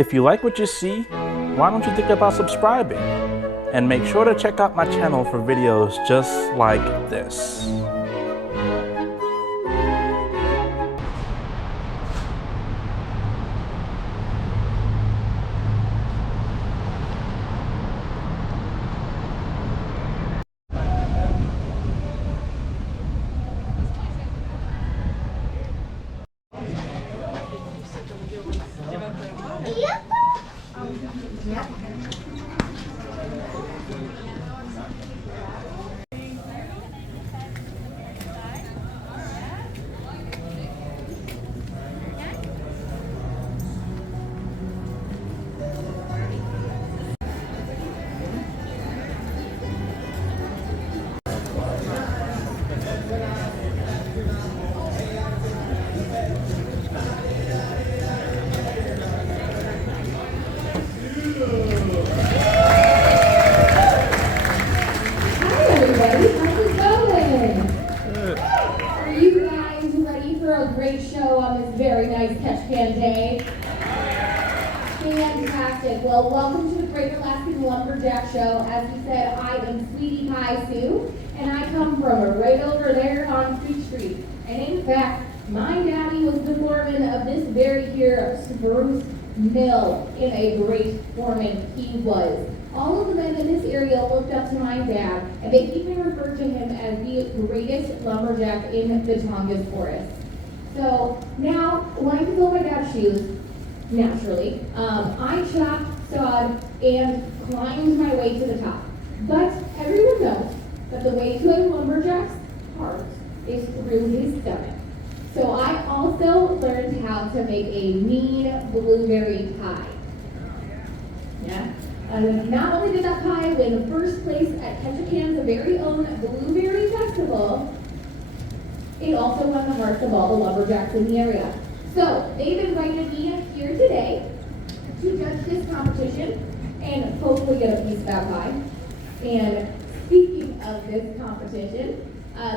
If you like what you see, why don't you think about subscribing? And make sure to check out my channel for videos just like this. Very nice Ketchikan day. Fantastic. Well, welcome to the Great Alaskan Lumberjack Show. As you said, I am Sweetie Pie Sue, and I come from right over there on Creek Street. And in fact, my daddy was the foreman of this very here spruce mill, and a great foreman he was. All of the men in this area looked up to my dad, and they even referred to him as the greatest lumberjack in the Tongass Forest. So now, when I fill my dad's shoes, naturally, I chopped, sawed, and climbed my way to the top. But everyone knows that the way to a lumberjack's heart is through his stomach. So I also learned how to make a mean blueberry pie. Yeah. Not only did that pie win first place at Ketchikan's very own Blueberry Festival, it also won the hearts of all the lumberjacks in the area. So they've invited me here today to judge this competition and hopefully get a piece of that pie. And speaking of this competition,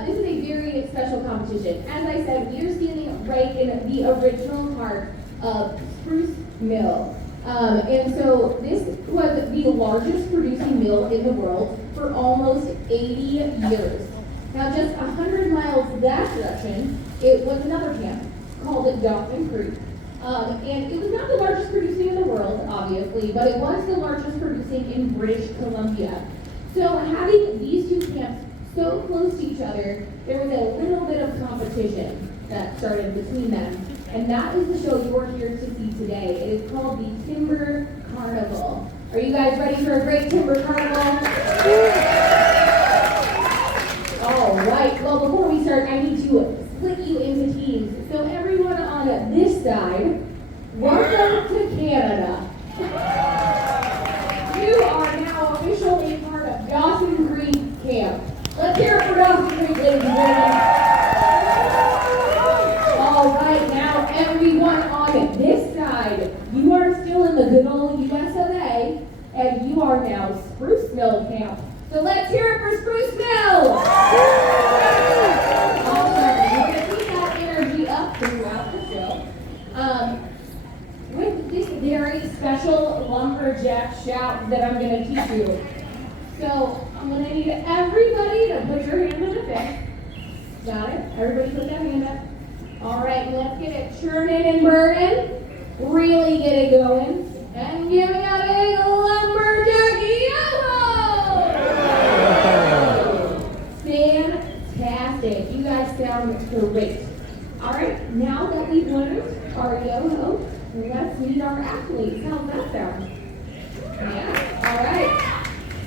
this is a very special competition. As I said, we are standing right in the original heart of Spruce Mill. And so this was the largest producing mill in the world for almost 80 years. Now, just 100 miles that direction, it was another camp called Dawson Creek. And it was not the largest producing in the world, obviously, but it was the largest producing in British Columbia. So having these two camps so close to each other, there was a little bit of competition that started between them. And that is the show you're here to see today. It is called the Timber Carnival. Are you guys ready for a great Timber Carnival? All right, well, before we start, I need to split you into teams. So everyone on this side, welcome to Canada. You are now officially part of Dawson Creek Camp. Let's hear it for Dawson Creek, ladies and gentlemen. All right, now everyone on this side, you are still in the good old US of A, and you are now Spruce Mill Camp. So let's hear it for Spruce Mill! Awesome. We're going to keep that energy up throughout the show. With this very special lumberjack shout that I'm going to teach you. So I'm going to need everybody to put your hand in the fist. Got it? Everybody put that hand up. All right, let's get it churning and burning. Really get it going. And give me a big lumberjack yellow! Fantastic. You guys sound great. All right, now that we've learned our yo-ho, let's meet our athletes. How's that sound? Yeah? All right.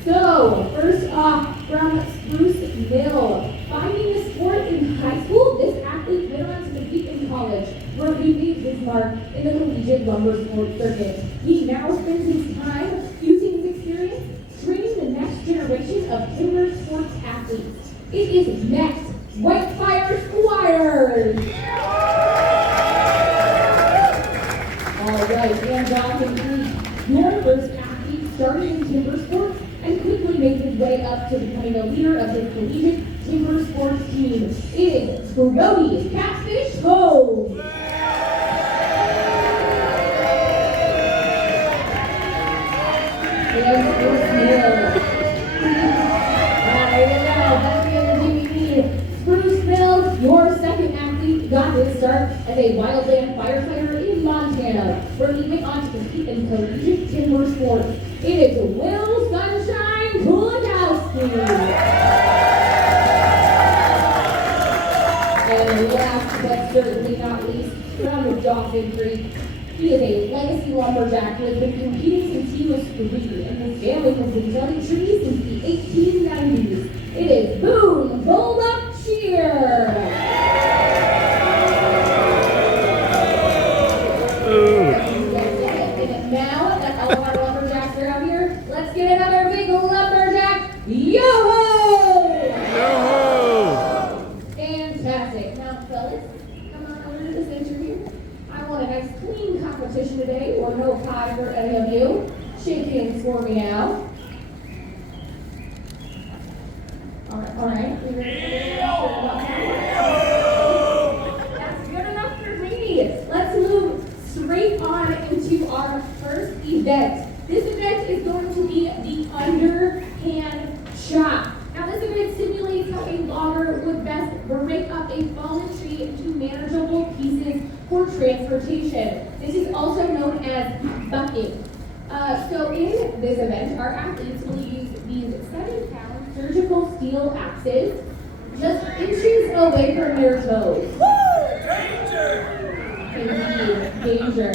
So, first off, from Spruce Mill. Finding the sport in high school, this athlete went on to compete in college, where he made his mark in the collegiate lumber sport circuit. He now spends his time using his experience training the next generation of timber sports athletes. It is next, Whitefire Squires. All right, and Dawson Creek, your first athlete started in timber sports and quickly made his way up to becoming a leader of his collegiate timber sports team. It is Brody Catfish Hove. and Spruce Mills. There you go, that's the end of the DVD. Spruce Mills, your second athlete, got his start as a wildland firefighter in Montana, where he went on to compete in collegiate timber sports. It is Will Sunshine Kulikowski. And last but certainly not least, from Dawson Creek, he is a legacy lumberjack who has been competing since he was 3, and his family has been felling trees since the 1890s. It is Boone Bulldog Cheer. And now that all of our lumberjacks are out here, let's get another big lumberjack yo-ho! Yo-ho! Fantastic. Now, fellas, come on over to the center here. I want a nice clean competition today, or no pie for any of you. Shake hands for me now. All right. That's good enough for me. Let's move straight on into our first event. This event is going to be the underhand shot. Now, this event simulates how a logger would best break up a fallen tree into manageable pieces for transportation. This is also known as bucking. So in this event, our athletes will use these 7-pound surgical steel axes just inches away from their toes. Indeed, danger.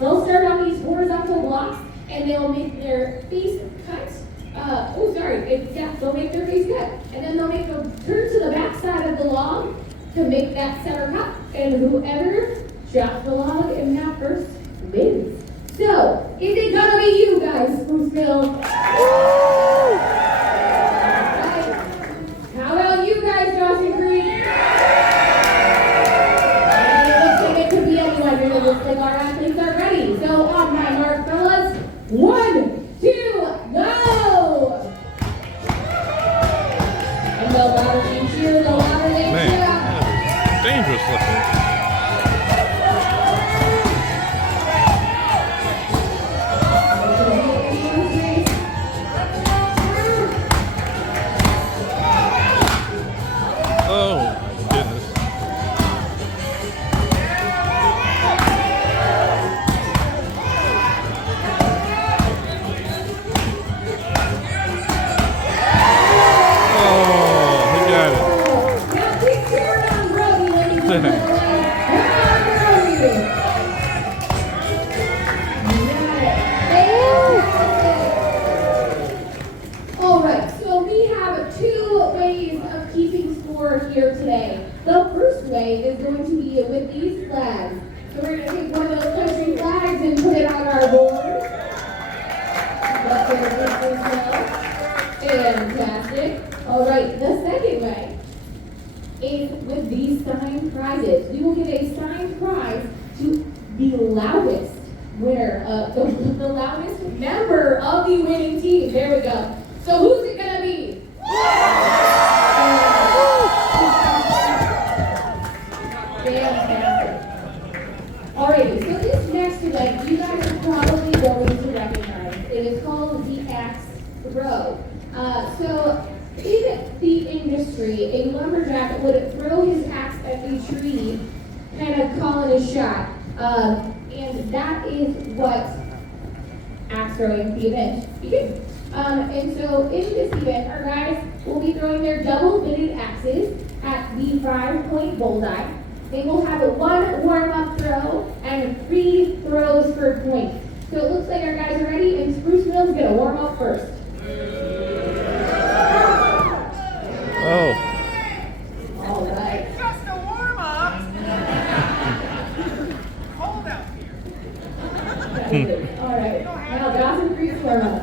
They'll start on these horizontal blocks and they'll make their face cut. They'll make their face cut. And then they'll make them turn to the back side of the log to make that center cut. And whoever drops the log in that first wins. So, is it gonna be you guys, Spruceville? Right. How about you guys, Dawson Creek? And it looks like it could be anyone here. It looks like our athletes are ready. So, on my mark, fellas, 1, 2, go! And the louder you cheer, the louder they cheer. Dangerous looking. All right, so we have 2 ways of keeping score here today. The first way is going to be with these flags. So we're going to take one of those country flags and put it on our board. Fantastic. All right, the second way is with these signed prizes. We will give a signed prize to the loudest winner, the loudest member of the winning team. There we go. So who's it gonna be? Fantastic. Alrighty, so this next event you guys are probably going to recognize. It is called the axe throw. So in the industry, a lumberjack would throw his axe at a tree, kind of calling a shot. And that is what axe throwing the event begins. And so in this event, our guys will be throwing their double-bitted axes at the 5-point bullseye. They will have a 1 warm-up throw and 3 throws per point. So it looks like our guys are ready, and Spruce Mill's going to warm up first. Oh. All right. Just a warm-up. Cold out here. All right. Now Dawson Creek's warm-up.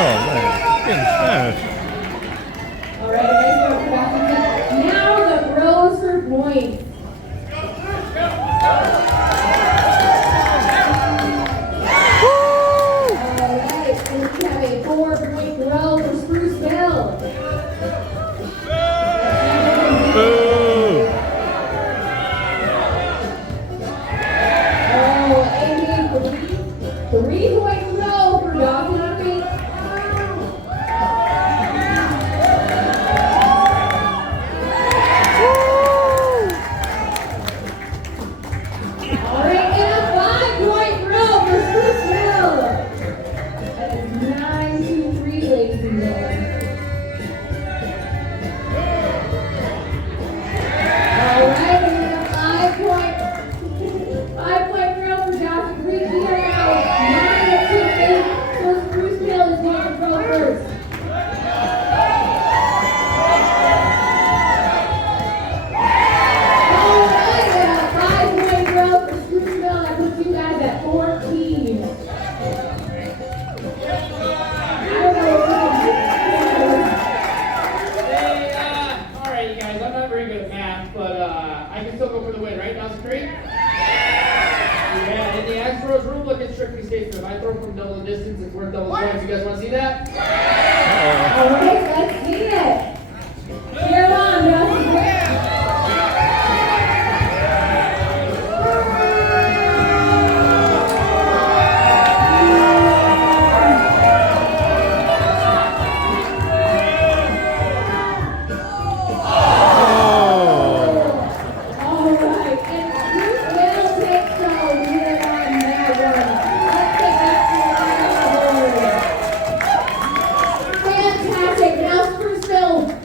Oh, man. Getting smashed. All right, nice work, Dawson. Now the throws for points. skate, so if I throw from double distance, it's worth double points. You guys want to see that? All right, let's see it. Cheer on, Justin.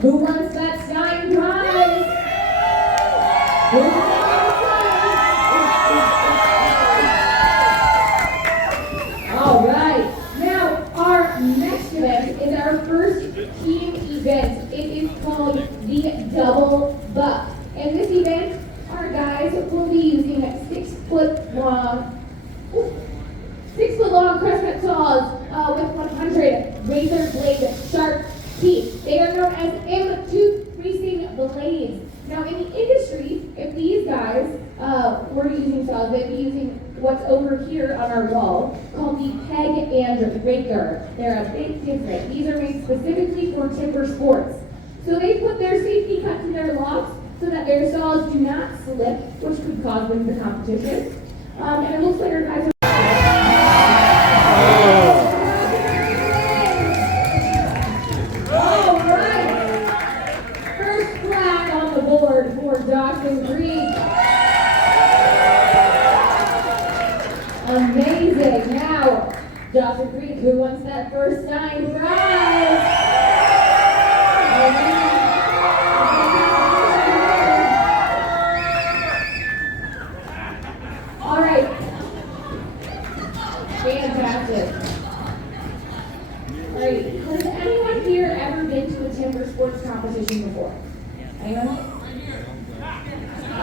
Who wants that signed prize? All right. Now, our next event is our first team event. It is called the Double Buck. And this event, our guys will be using 6 foot long Crescent saws with 100 razor blade sharp teeth. They are known as M2 racing blades. Now in the industry, if these guys were using saws, they'd be using what's over here on our wall called the peg and raker. They're a bit different. These are made specifically for timber sports. So they put their safety cuts in their locks so that their saws do not slip, which could cause them to competition. And it looks like our guys are amazing. Now, Dawson Creek, who wants that first signed prize? All right. Fantastic. All right. Has anyone here ever been to a timber sports competition before? Anyone?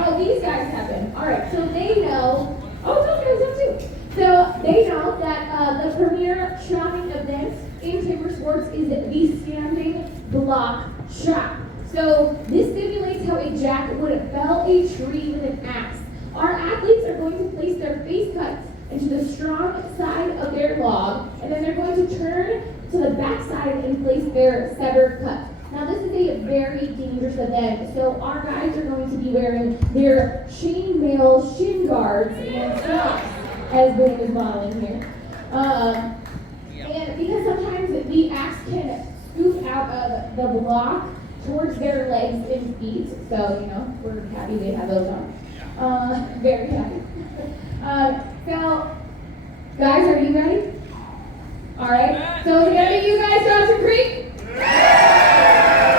Oh, these guys have been. All right. So they know. Oh, those guys have too. So they know that the premier shopping event in timber sports is the standing block shot. So this simulates how a jack would fell a tree with an axe. Our athletes are going to place their face cuts into the strong side of their log, and then they're going to turn to the back side and place their severed cut. Now this is a very dangerous event, so our guys are going to be wearing their chainmail shin guards and socks, as Boone is modeling here. And because sometimes the axe can scoop out of the block towards their legs and feet, so you know, we're happy they have those on. Very happy. So, guys, are you ready? All right. So is it gonna be you guys, Dawson Creek?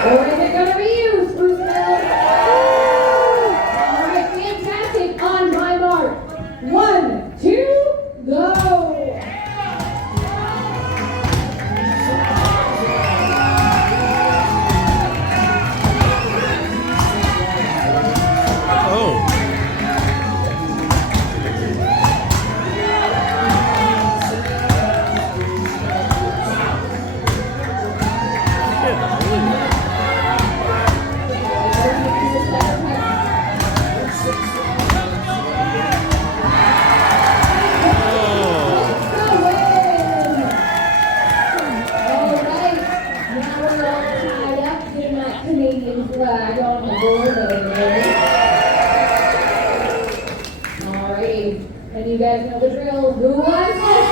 Or is it gonna be you, Spruceville? All right, fantastic. On my mark. 1, 2, go. Alrighty, and you guys know the drill. Who wants this?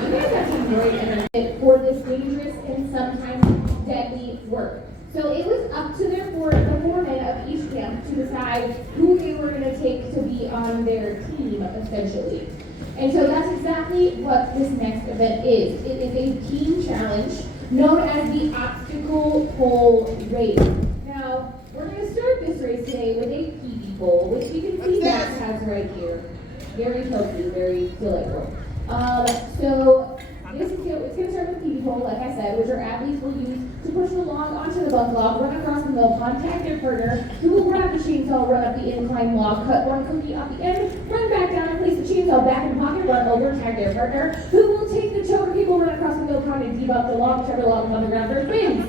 You guys have some great energy for this dangerous and sometimes deadly work. So it was up to the foreman of each camp to decide who they were going to take to be on their team, essentially. And so that's exactly what this next event is. It is a team challenge known as the obstacle pole race. Now, we're going to start this race today with a PB pole, which you can see Max has right here. Very healthy, very delightful. So this is it's going to start with PB pole, like I said, which our athletes will use to push the log onto the bunk log, run across the mill, contact their partner, who will grab the chainsaw, run up the incline log, cut one cookie off the end, run back down and place the chainsaw back in the pocket, run over, tag their partner, who will take the choker cable, run across the middle pond, and debug the log, whichever log on the ground first wins.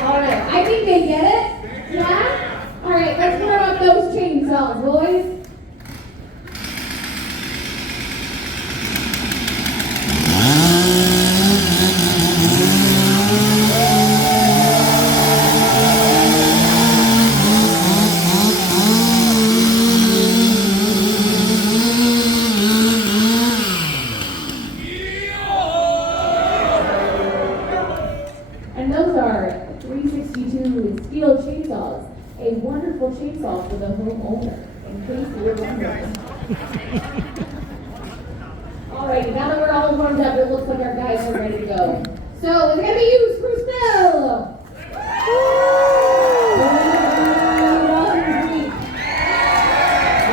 Alright, I think they get it. Yeah? Alright, let's warm up those chainsaws, boys. And those are 362 steel chainsaws, a wonderful chainsaw for the homeowner, in case you were wondering. Alrighty, now that we're all warmed up, it looks like our guys are ready to go. So it's gonna be you, Spruce Bill!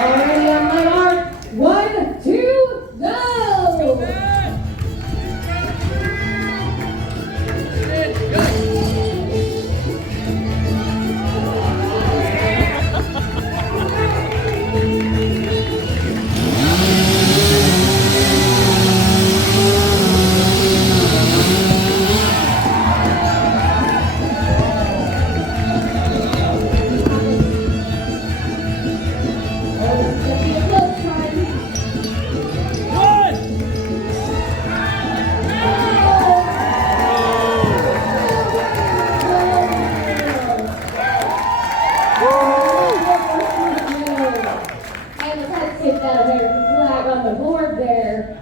Already on my mark. 1, 2, go! And let's get that American flag on the board there.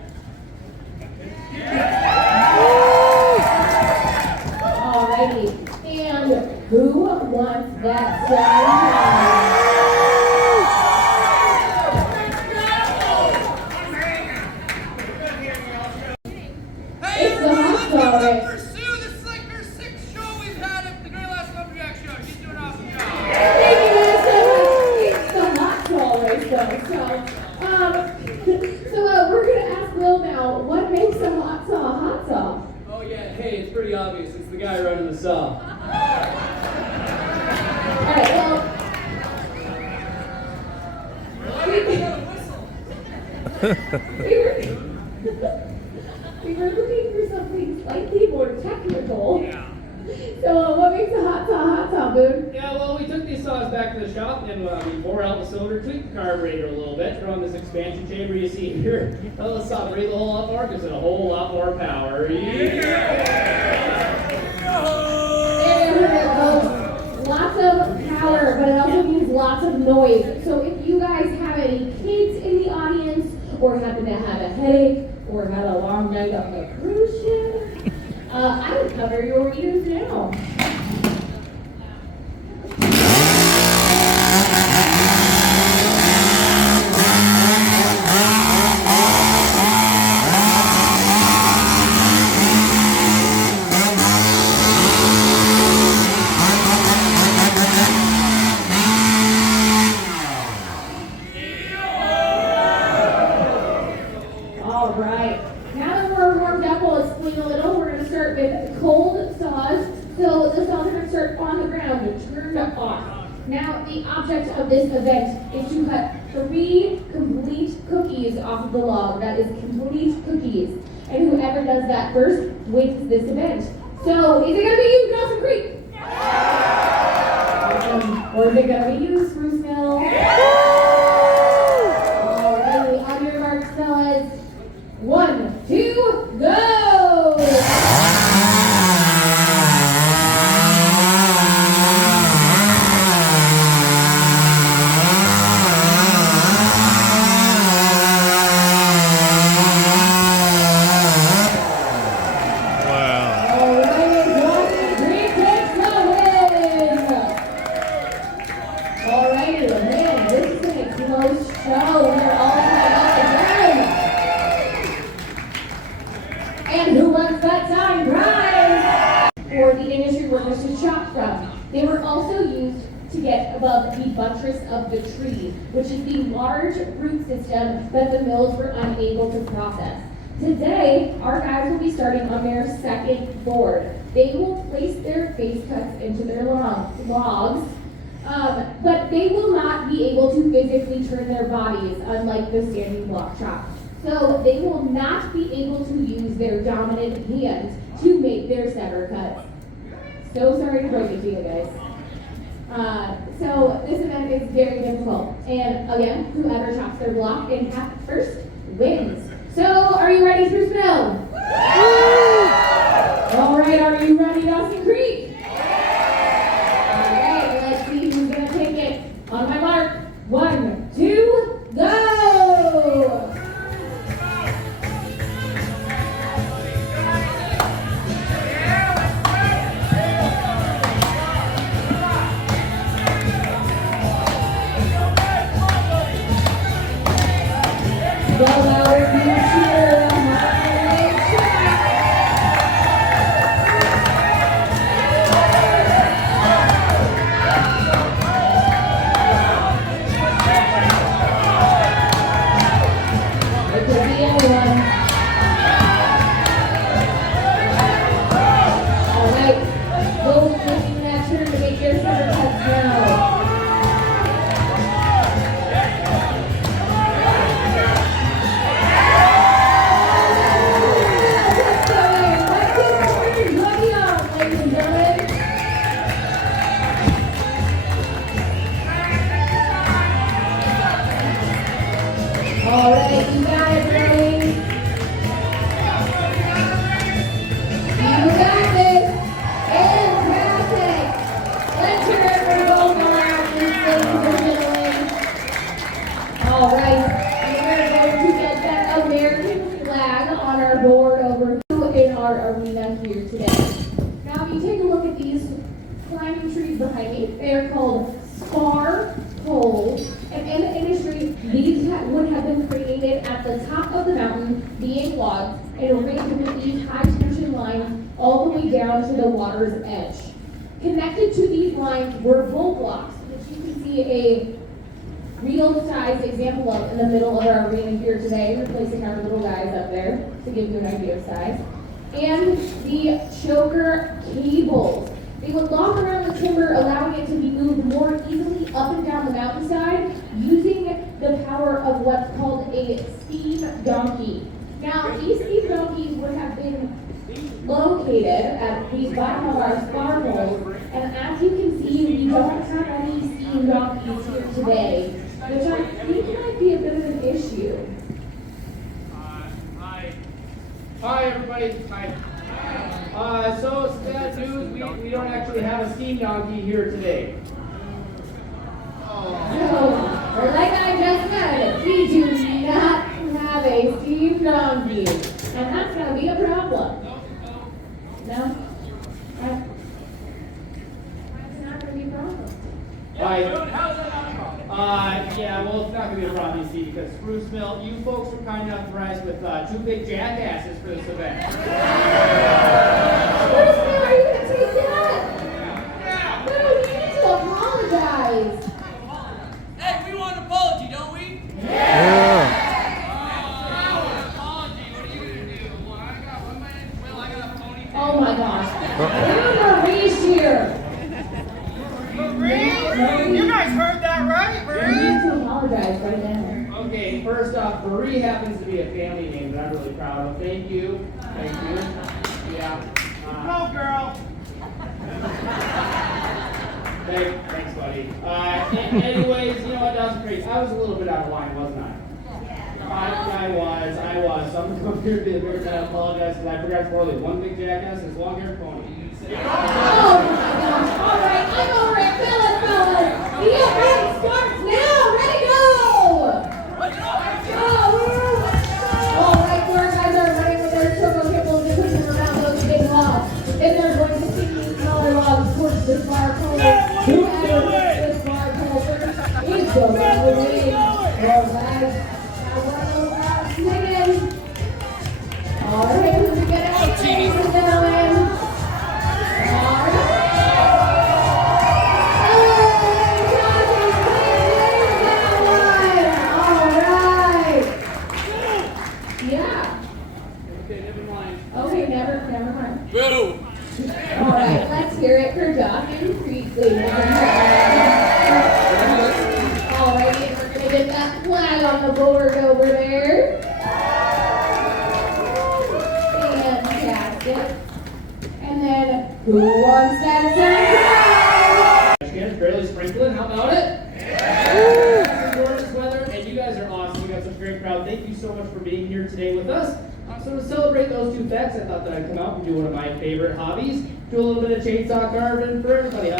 Alrighty. And who wants that sign? It's the hot saw race. Number Sue, this is like her 6th show we've had at the Alaskan Lumberjack show. She's doing an awesome job. Thank you guys so much. It's the hot saw race though. So we're gonna ask Will now, what makes a hot saw a hot saw? Oh yeah, hey, it's pretty obvious. It's the guy running the saw. Alright, well, we were looking for something slightly more technical. Yeah. So what makes a hot saw, Boone? Yeah, well, we took these saws back to the shop and we bore out the cylinder, tweaked the carburetor a little bit, throw on this expansion chamber you see here. Well, the saw breathe a whole lot more, gives it a whole lot more power. There it goes. Lots of power, but it also means lots of noise. So if you guys have any kids in the audience, or happen to have a headache, or had a long night on the cruise ship, I would cover your ears now. All right. Now that we're warmed up, we'll explain a little. We're going to start with cold saws. So the saws are going to start on the ground and turned off. Now the object of this event is to cut 3 complete cookies off of the log. That is complete cookies. And whoever does that first wins this event. So is it going to be you, Dawson Creek? Or is it going to be you, Spruce Mill? Alrighty, on your marks, fellas. 1, 2, go! Alrighty, man, this is an close show. We're all tied up again. And who wants that time prize? For the industry workers to chop from. They were also used to get above the buttress of the tree, which is the large root system that the mills were unable to process. Today, our guys will be starting on their second board. They will place their face cuts into their logs, But they will not be able to physically turn their bodies, unlike the standing block chop. So they will not be able to use their dominant hands to make their center cuts. So sorry to break it to you guys. So this event is very difficult. And again, whoever chops their block in half first wins. So are you ready for spill? All right, are you ready, Dawson Creek? All right, let's see who's gonna take it. On my mark, 1, 2, go! Go louder, you cheer. It could be anyone. All right, those making that turn to make their center cuts now. All right, you got it, ready? You got this. Fantastic. Let's hear it for both of our athletes, ladies and gentlemen. All right, we're going to get that American flag on our board over in our arena here today. Now, if you take a look at these climbing trees behind me, they're called spar poles. And in the industry, these would have been created at the top of the mountain, being logs, and arranged with these high tension lines all the way down to the water's edge. Connected to these lines were bull blocks, which you can see a real-size example of in the middle of our arena here today, replacing our little guys up there to give you an idea of size. And the choker cables. They would lock around the timber, allowing it to be moved more easily up and down the mountainside using the power of what's called a steam donkey. Now, these steam donkeys would have been located at the bottom of our spar poles, and as you can see, we don't have any steam donkeys here today, which I think might be a bit of an issue. Hi, everybody. Hi. So sad news, we don't actually have a steam donkey here today. So, like I just said, we do not have a steam donkey. And that's going to be a problem. No? Why is it not going to be a problem? Yeah, well, it's not going to be a problem, you see, because Spruce Mill, you folks were kind enough to rise with 2 big jackasses for this event. Spruce Mill, are you going to take that? Yeah. No, you need to apologize. Hey, we want an apology, don't we? Yeah. Apology. What are you gonna do? Well, I got one minute. Well, I got a pony. Oh my gosh. Marie's here. Marie? You guys heard that right, You need to apologize right now. Okay, first off, Marie happens to be a family name that I'm really proud of. Thank you. Thank you. Yeah. Go, girl. Thanks, buddy. Anyways, you know what, Dawson Creek, I was a little bit out of line, wasn't I? I was. So I'm going to come here to be the first time I apologize because I forgot to call it 1 big jackass and his long-haired pony. Oh my gosh. All right, I'm over it. Fellas. The event starts now. Ready, go! Go! All right, four guys are running with their turbo hippos and pushing around those big logs. Then they're going to stick these smaller logs towards the fire pole. Whoever gets this fire pole first is going to win. All right. Now one of those logs singing. All right, who's going to get it? Ladies and gentlemen. All right. Okay, never mind. Boo! All right, let's hear it for Dawson Creek, ladies and gentlemen. board over there. Fantastic. And then, who wants that sign? Ketchikan, barely sprinkling. How about it? Yeah. Gorgeous weather, and you guys are awesome. We got such a great crowd. Thank you so much for being here today with us. So to celebrate those two facts, I thought that I'd come out and do one of my favorite hobbies. Do a little bit of chainsaw carving for everybody.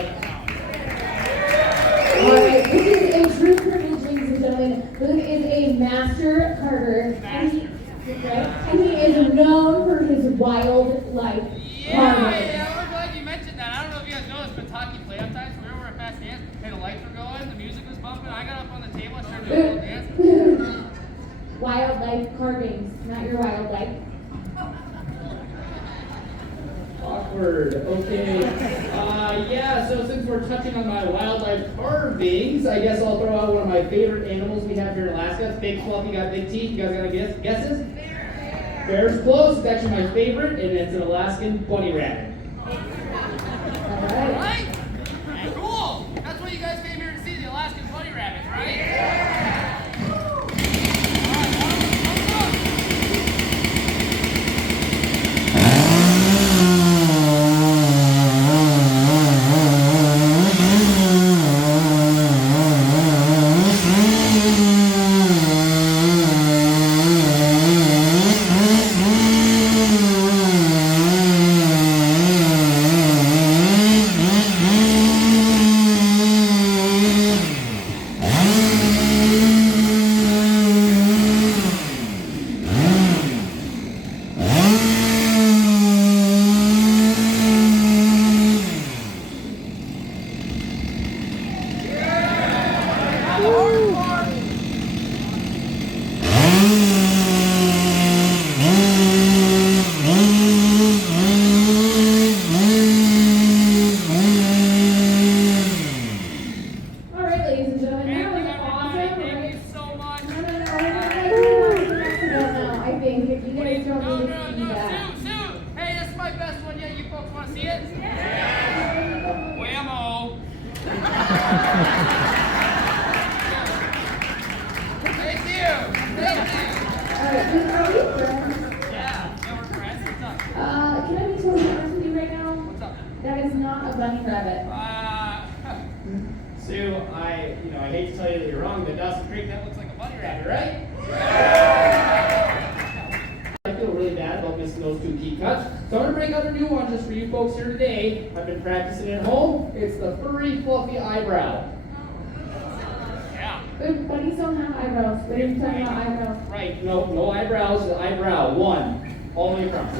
Alright, this is a true privilege, ladies and gentlemen. Luke is a master carver, and he is known for his wildlife carving. Yeah, we're glad you mentioned that. I don't know if you guys know this, but hockey playoff times, we were at Fast Dance, and the lights were going, the music was bumping, I got up on the table, I started doing a little dance. Wildlife carvings, not your wildlife. Awkward. Okay. Yeah, so since we're touching on my wildlife carvings, I guess I'll throw out one of my favorite animals we have here in Alaska. It's big, fluffy, got big teeth. You guys got any guesses? Bear's close. It's actually my favorite, and it's an Alaskan bunny rabbit. Right? Cool! That's what you guys came here to see, the Alaskan bunny rabbits, right? Sue, I hate to tell you that you're wrong, but Dawson Creek, that looks like a bunny rabbit, right? I feel really bad about missing those two key cuts, so I'm going to break out a new one just for you folks here today. I've been practicing at home. It's the furry, fluffy eyebrow. Yeah. But bunnies don't have eyebrows. What are you talking about eyebrows? Right, no eyebrows, the eyebrow, one, all the way across.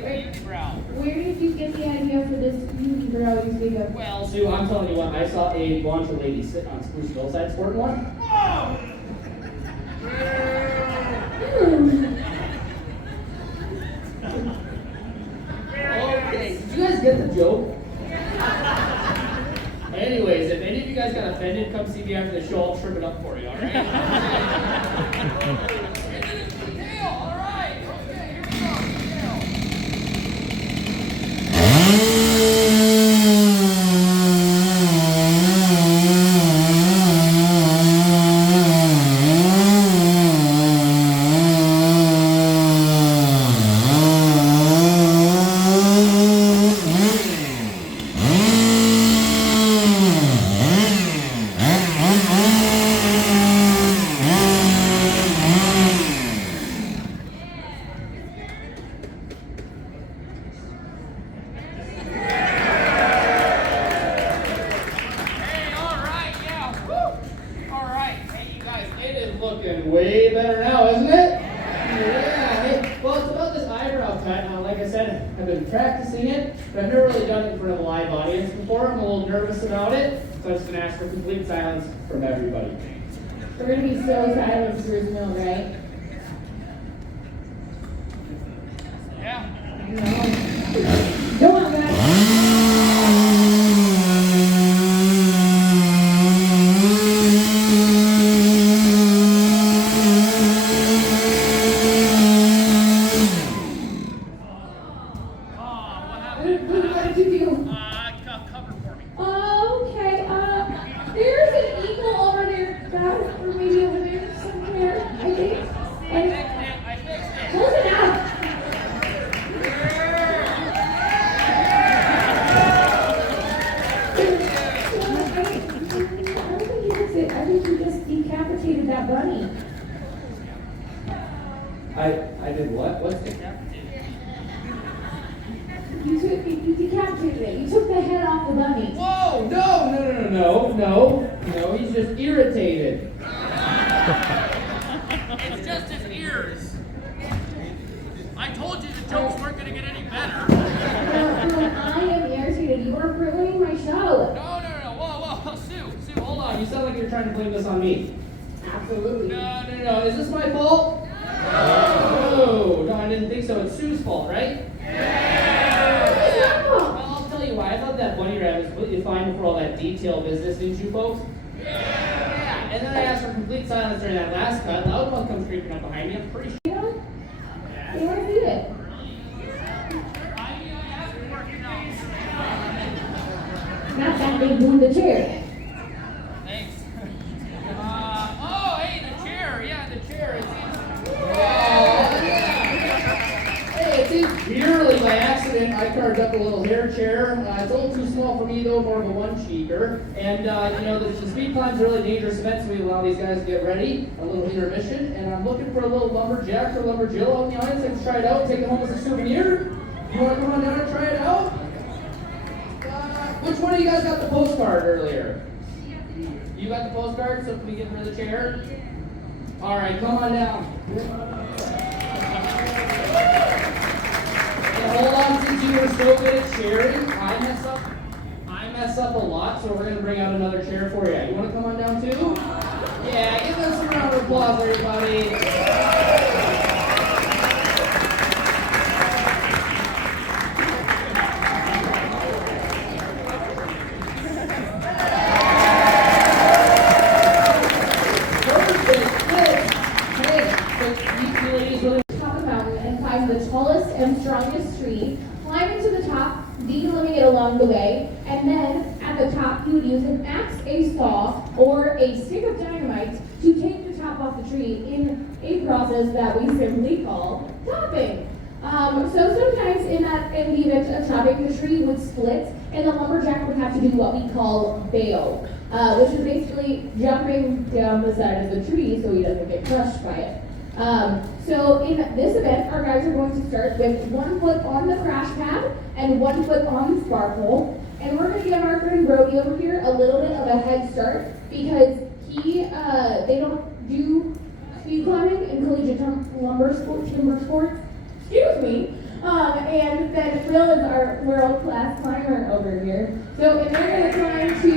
Where did you get the idea for this unibrow you speak of? Well, Sue, I'm telling you what, I saw a bunch of ladies sitting on Spruce Hillside sporting one. Oh! Okay, did you guys get the joke? Anyways, if any of you guys got offended, come see me after the show. I'll trim it up for you, all right? All right. Okay, here we go. Looking way better now, isn't it? Yeah. Hey, well, it's about this eyebrow cut. Now, like I said, I've been practicing it, but I've never really done it in front of a live audience before. I'm a little nervous about it, so I'm just going to ask for complete silence from everybody. We're going to be so silent for his mill, right? Yeah. Come on, guys. Cover for me. Okay, there's an eagle over there. Guys, or maybe over there. I did what? What's decapitated? You decapitated it. You took the head off the bunny. Whoa! No, he's just irritated. It's just his ears. I told you the jokes weren't going to get any better. I am irritated. You are ruining my show. No. Whoa. Sue, hold on. You sound like you're trying to blame this on me. Absolutely. No. Is this my fault? No, I didn't think so. It's Sue's fault, right? Well, I'll tell you why. I thought that bunny rabbit was completely fine before all that detail business, didn't you folks? Yeah. And then I asked for complete silence during that last cut. Loudmouth comes creeping up behind me. I'm pretty sure. You want to see it? Not that big boom the chair. Thanks. Hey, the chair. Yeah, the chair. Hey, it's purely by accident. I carved up a little hair chair. It's a little too small for me, though, more of a one-cheeker. And, the speed climb's a really dangerous event, so we allow these guys to get ready, a little intermission. And I'm looking for a little lumberjack or lumberjill out in the audience. Let's try it out, take it home as a souvenir. You want to come on down and try it out? Which one of you guys got the postcard earlier? You got the postcard, so can we get rid of the chair? All right, come on down. And hold on, since you were so good at sharing, I mess up a lot, so we're going to bring out another chair for you. You want to come on down too? Yeah, give them some round of applause, everybody. And strongest tree, climb into the top, de-limbing it along the way, and then at the top you would use an axe, a saw, or a stick of dynamite to take the top off the tree in a process that we simply call topping. So sometimes in the event of topping, the tree would split, and the lumberjack would have to do what we call bail, which is basically jumping down the side of the tree so he doesn't get crushed by it. So in this event, our guys are going to start with 1 foot on the crash pad and 1 foot on the sparkle. And we're going to give our friend Brody over here a little bit of a head start because they don't do speed climbing and collegiate timber sports. Excuse me. And then Phil is our world-class climber over here. So, and they're going to climb to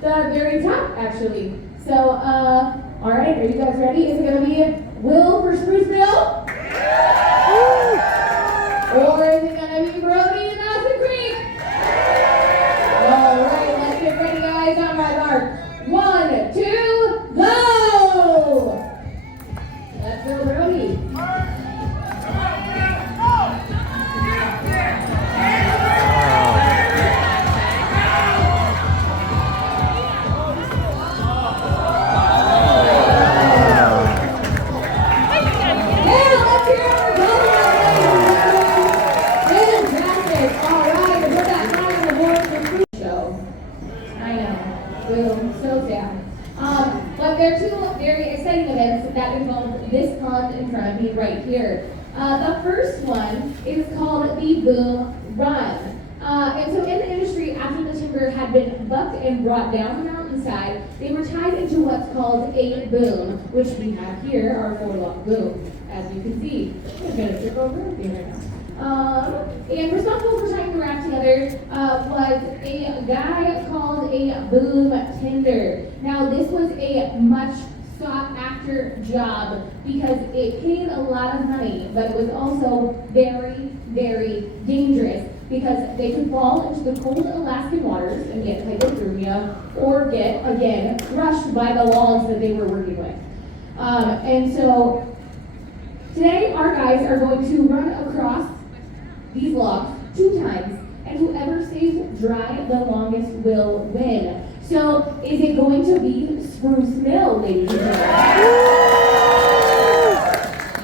the very top, actually. So, all right, are you guys ready? Is it going to be Will for Spruceville? Or is it going to be Brody in Dawson Creek? All right, let's get ready, guys. On my mark. 1, 2, go! Let's go, Brody. But there are two very exciting events that involve this pond in front of me right here. The first one is called the Boom Run. And so in the industry, after the timber had been bucked and brought down the mountainside, they were tied into what's called a boom, which we have here, our 4-log boom, as you can see. I'm going to circle over right now. And responsible for tying the raft together was a guy called a boom tender. Now this was a much sought after job because it paid a lot of money, but it was also very, very dangerous because they could fall into the cold Alaskan waters and get hypothermia or get, again, crushed by the logs that they were working with. And so today our guys are going to run across these logs 2 times, and whoever stays dry the longest will win. So, is it going to be Spruce Mill, ladies and gentlemen?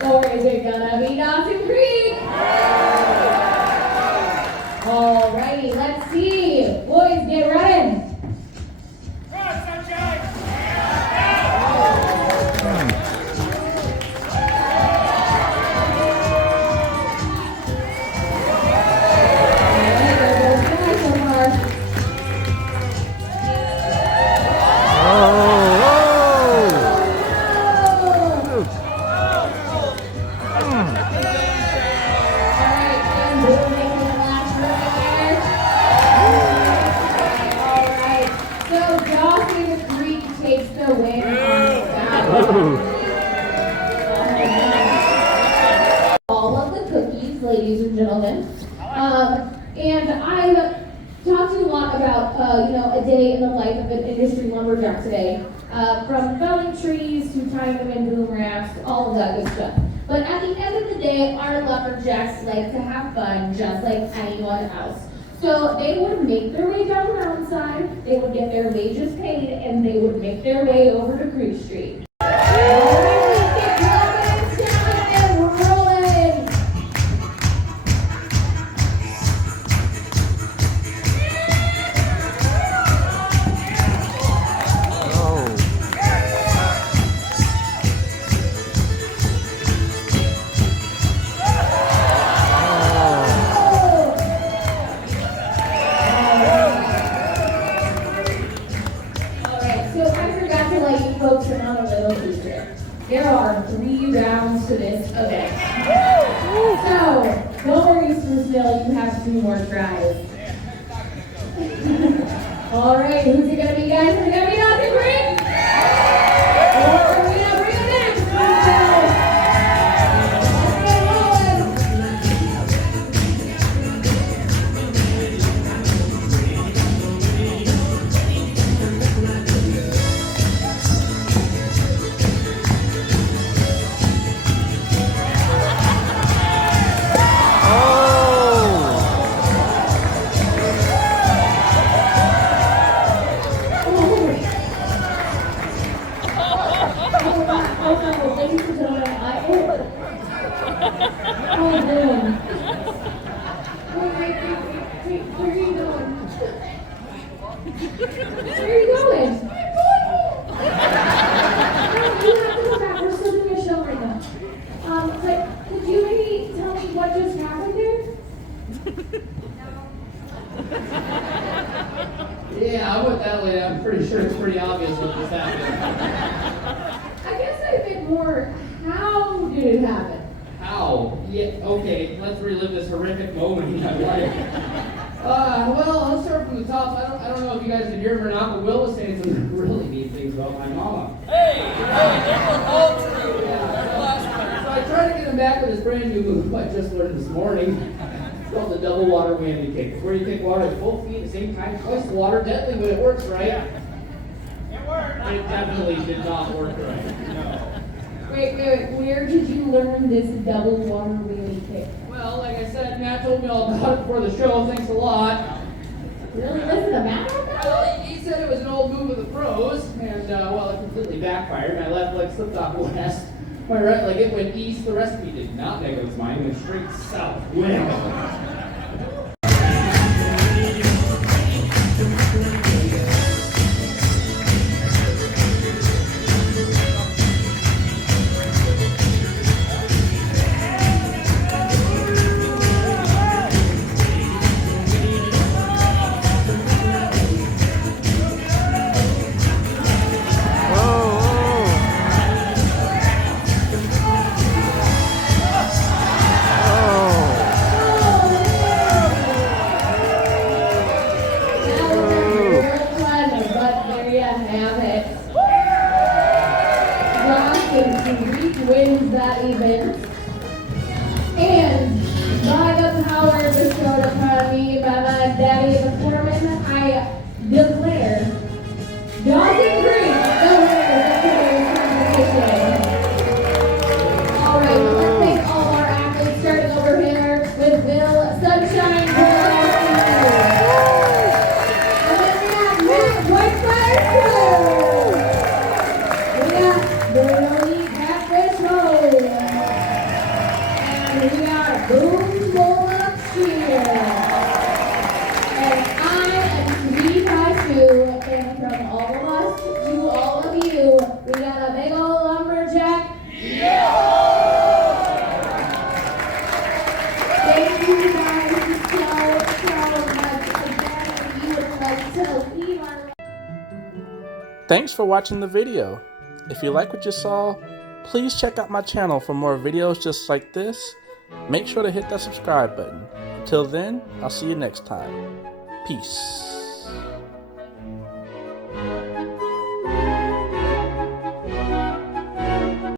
Or is it gonna be Dawson Creek? Alrighty, let's see. Boys, get running. All of the cookies, ladies and gentlemen. And I've talked to you a lot about, a day in the life of an industry lumberjack today. From felling trees to tying them in boom rafts, all of that good stuff. But at the end of the day, our lumberjacks like to have fun just like anyone else. So they would make their way down the mountainside, they would get their wages paid, and they would make their way over to Cruise Street. All right, let's get going, down and rolling. Folks in on a little secret. There are 3 rounds to this event. So, no worries, Still, you have 2 more tries. All right, who's it gonna be, guys? Is it gonna be Dawson Green? Or are we gonna bring it back? Let's get rolling. Ladies and gentlemen, I am. Oh, no. Wait, where are you going? Where are you going? You have to go back. We're still doing a show right now. But could you maybe tell me what just happened there? Yeah, I went that way. I'm pretty sure it's pretty obvious what just happened. I guess I think more, how did it happen? How? Yeah, okay, let's relive this horrific moment in my life. Well, I'll start from the top. I don't know if you guys could hear her or not, but Will was saying some really neat things about my mama. Hey, they were all true. So I tried to get him back with his brand new move I just learned this morning. It's called the double water whammy kick, where you kick water with both feet at the same time, twice the water, deadly when it works right. It worked. It definitely did not work right. No. Wait, where did you learn this double water wheelie kick? Well, like I said, Matt told me all about it before the show. Thanks a lot. Really? Listen to Matt about that? Well, he said it was an old move of the pros, and well, it completely backfired. My left leg slipped off west. My right leg, it went east. The rest of me did not make up its mind. It went straight south. Wins that event. And by the power bestowed upon me by my daddy, the foreman, I declare Dawson Green the winner of today's competition. All right, let's take all our athletes starting over here with Bill Sunshine Gillespie. And then we have Matt Whitefire too. We got Billy Catfish Road. And we got Boom Bullock Cheer. And I am Sweetie Pie Sue. And from all of us to all of you, we got a big old lumberjack. Thank you guys so much. Again, if you would like to leave our... Thanks for watching the video. If you like what you saw, please check out my channel for more videos just like this. Make sure to hit that subscribe button. Until then, I'll see you next time. Peace.